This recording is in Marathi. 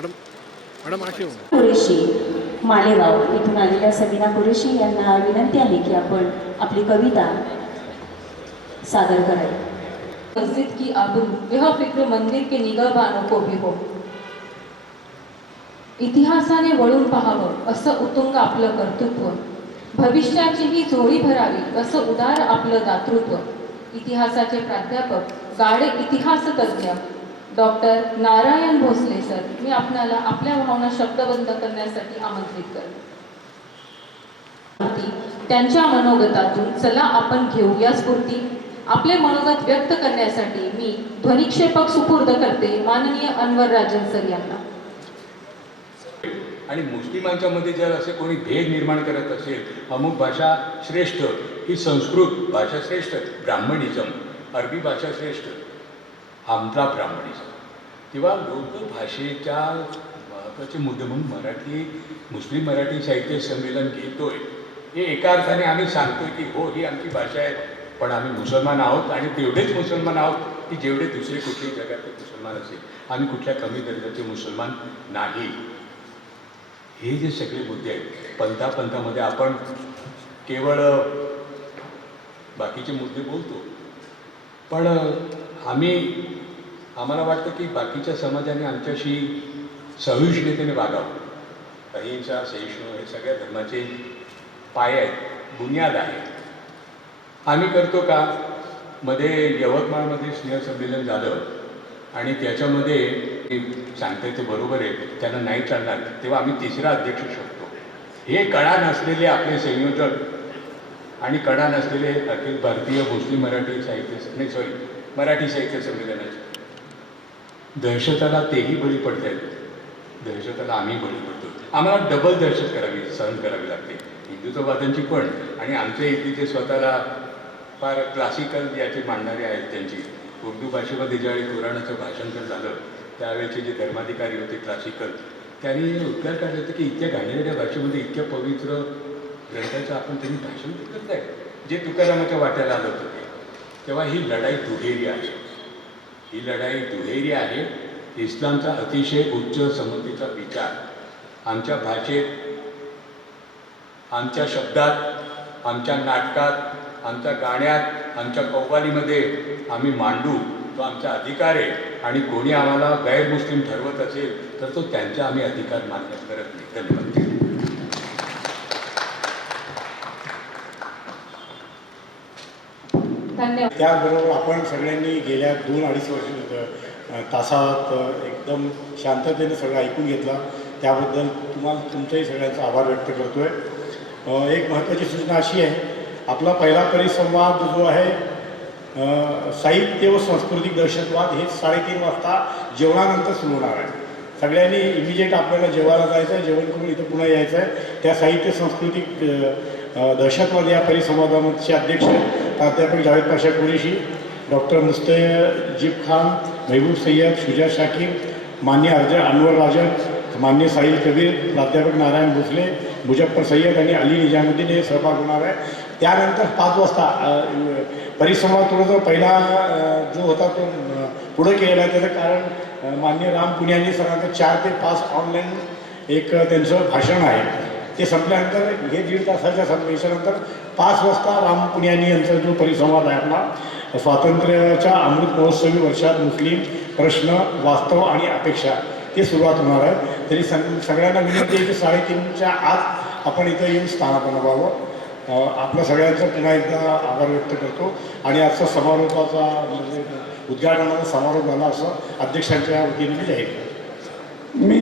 मॅडम मॅडम हो कुरेशी मालेगाव इथून आलेल्या सबिना कुरेशी यांना विनंती आहे की आपण आपली कविता सादर करावी. मस्जिद की आबरू यह फिक्र मंदिर के निगहबानों को भी हो. इतिहासाने वळून पाहावं असं उतुंग आपलं कर्तृत्व. भविष्याचीही झोळी भरावी असं उदार आपलं दातृत्व. इतिहासाचे प्राध्यापक गाडे इतिहास तज्ज्ञ डॉक्टर नारायण भोसले सर मी आपणाला आपल्या भावना शब्दबंद करण्यासाठी आमंत्रित करते. त्यांच्या मनोगतातून चला आपण घेऊया स्फूर्ती. आपले मनोगत व्यक्त करण्यासाठी मी ध्वनिक्षेपक सुपूर्द करते माननीय अनवर राजन सर यांना. आणि मुस्लिमांच्या मध्ये जर असे कोणी भेद निर्माण करत असेल अमुक भाषा श्रेष्ठ ही संस्कृत भाषा श्रेष्ठ ब्राह्मणिझम अरबी भाषा श्रेष्ठ. आमचा ब्राह्मणिझम किंवा लोकभाषेच्या महत्त्वाचे मुद्दे म्हणून मराठी मुस्लिम मराठी साहित्य संमेलन घेतोय. हे एका अर्थाने आम्ही सांगतोय की हो ही आमची भाषा आहे पण आम्ही मुसलमान आहोत आणि तेवढेच मुसलमान आहोत की जेवढे दुसरे कुठलेही जगातले मुसलमान असेल आम्ही कुठल्या कमी दर्जाचे मुसलमान नाही. हे जे सगळे मुद्दे आहेत पंथा पंथामध्ये आपण केवळ बाकीचे मुद्दे बोलतो. पण आम्ही आम्हाला वाटतं की बाकीच्या समाजाने आमच्याशी सहिष्णुतेने वागावं. अहिंसा सहिष्णू हे सगळ्या धर्माचे पाय आहेत बुनियाद आहे. आम्ही करतो का? मध्ये यवतमाळमध्ये स्नेहसंमेलन झालं आणि त्याच्यामध्ये ते सांगते ते बरोबर आहे त्यांना नाही चालणार. तेव्हा आम्ही तिसरा अध्यक्ष शकतो हे कळा नसलेले आपले संयोजक आणि कळा नसलेले अखिल भारतीय मुस्लिम मराठी साहित्य नाही सॉरी मराठी साहित्य संमेलनाचे. दहशताला तेही बळी पडत आहेत दहशताला आम्ही बळी पडतो. आम्हाला डबल दहशत करावी सहन करावी लागते. हिंदुत्ववाद्यांची पण आणि आमच्या इथे जे स्वतःला फार क्लासिकल याचे मांडणारे आहेत त्यांची. उर्दू भाषेमध्ये ज्यावेळी कुराणाचं भाषांतर झालं त्यावेळेचे जे धर्माधिकारी होते क्लासिकल त्यांनी उत्तर काढले होते की इतक्या घाणेरड्या भाषेमध्ये इतक्या पवित्र ग्रंथाचं आपण त्यांनी भाषण करत आहे जे तुकारामाच्या वाट्याला आलं होतं. तेव्हा ही लढाई दुहेरी आहे. ही लढाई दुहेरी आहे. इस्लामचा अतिशय उच्च समतीचा विचार. आमच्या भाषेत आमच्या शब्दात आमच्या नाटकात आमच्या गाण्यात आमच्या कव्वालीमध्ये आम्ही मांडू. तो आमचा अधिकार आहे. आणि कोणी आम्हाला गैरमुस्लिम ठरवत असेल तर तो त्यांचा आम्ही अधिकार मान्य करत नाही. धन्यवाद. धन्यवाद. त्याचबरोबर आपण सगळ्यांनी गेल्या दोन अडीच वर्ष तासात एकदम शांततेने सगळं ऐकून घेतला. त्याबद्दल तुम्हाला तुमचाही सगळ्यांचा आभार व्यक्त करतो आहे एक महत्त्वाची सूचना अशी आहे आपला पहिला परिसंवाद जो आहे साहित्य व सांस्कृतिक दहशतवाद हे साडेतीन वाजता जेवणानंतर सुरू होणार आहे. सगळ्यांनी इमिजिएट आपल्याला जेवायला जायचं आहे जेवण करून इथं पुन्हा यायचं आहे त्या साहित्य सांस्कृतिक दहशतवाद या परिसंवादाचे अध्यक्ष प्राध्यापक जावेद पाशा कुरेशी डॉक्टर मुस्तजीब खान महबूब सय्यद शुजा शाकीर मान्य अर्ज अनवर राजन मान्य साहिल कबीर प्राध्यापक नारायण भोसले मुजफ्फर सय्यद आणि अली निजामुद्दीन हे सहभाग होणार आहे. त्यानंतर पाच वाजता परिसंवाद थोडा जो पहिला जो होता तो पुढं केलेला आहे त्याचं कारण माननीय मान्य राम पुण्यानी सरांचं चार ते पाच ऑनलाईन एक त्यांचं भाषण आहे. ते संपल्यानंतर हे दीड तासाच्या संदेशानंतर पाच वाजता राम पुण्यानी यांचा जो परिसंवाद आहे आपला. स्वातंत्र्याच्या अमृत महोत्सवी वर्षात मुस्लिम प्रश्न वास्तव आणि अपेक्षा ते सुरुवात होणार आहे. तरी सग सगळ्यांना विनंती आहे की साडेतीनच्या आत आपण इथं येऊन स्थानापन व्हावं. आपल्या सगळ्यांचा पुन्हा एकदा आभार व्यक्त करतो. आणि आजचा समारोपाचा म्हणजे उद्घाटनाचा समारोप झाला असं अध्यक्षांच्या वतीने मी जाहीर मी